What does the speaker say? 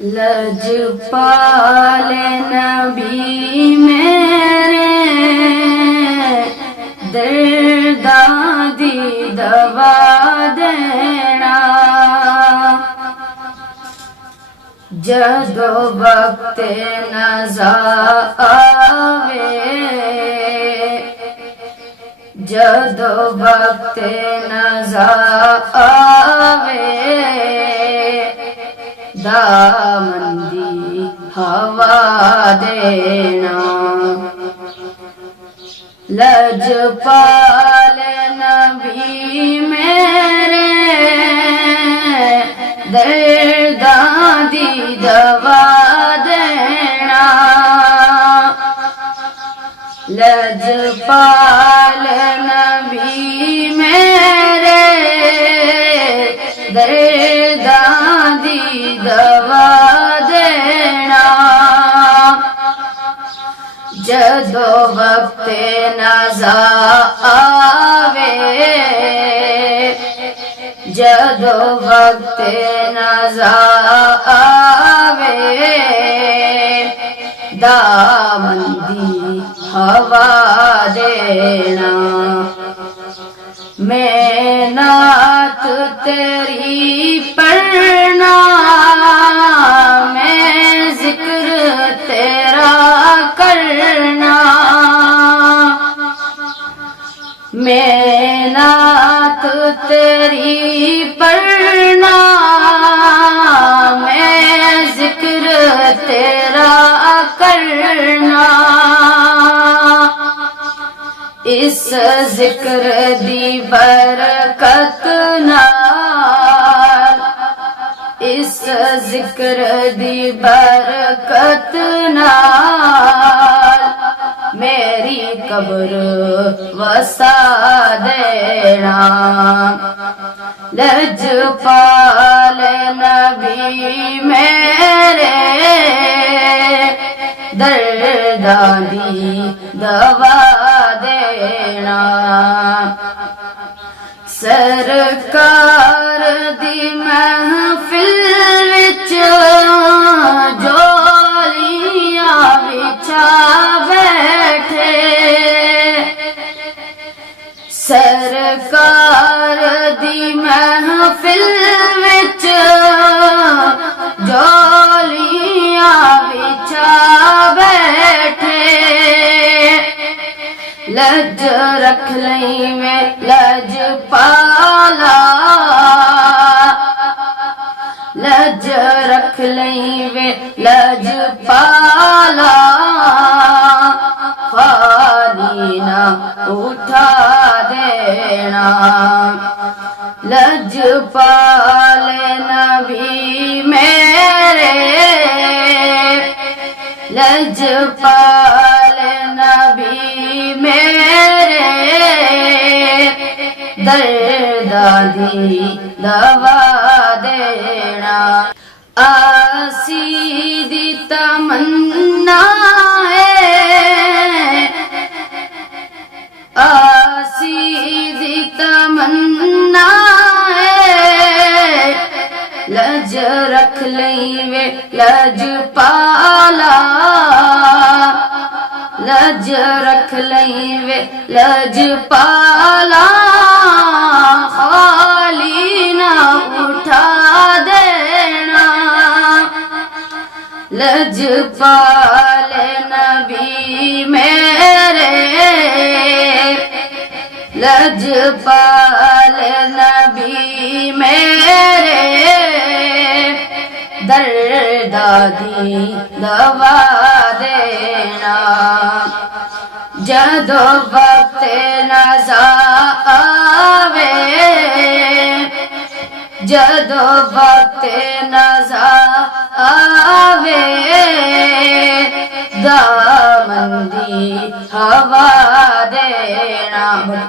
لجپال نبی میرے درداں دی دوا دینا، جدو وقت نزا آوے، جدو وقت نزا آوے، دامن دی ہوا دینا۔ لجپال نبی میرے درداں دی دوا دینا، لجپال نبی میرے درداں دی دوا دینا، جدو وقت نزا آوے، جدو وقت نزا آوے، دامن دی ہوا دینا۔ میں نعت تیری پڑھنا، میں ذکر تیرا کرنا، میں نعت تیری پڑھنا، میں ذکر تیرا کرنا، اس ذکر دی برکت نال، اس ذکر دی برکت نال میری قبر وسا دینا۔ لجپال نبی میرے درداں دی دوا دینا، سرکار دی محفل وچ جولیاں بچھا بیٹھے، سرکار دی محفل وچ جولیاں بچھا بیٹھے، لج رکھ لئی میں لجپالا، لج رکھ لئی میں لجپالا، خالی نہ اٹھا دینا۔ لجپال نبی میرے، لجپال نبی میرے درداں دی دوا دینا۔ آسی دی تمنا ہے، آسی دی تمنا ہے، لج رکھ لئی وے لجپالا، لج رکھ لئی وے لجپالا، خالی نہ اٹھا دینا۔ لجپال نبی میرے، لجپال نبی میرے درداں دی دوا دینا، جدو وقت نزا آوے، جدو وقت نزا آوے، دامن دی ہوا دینا۔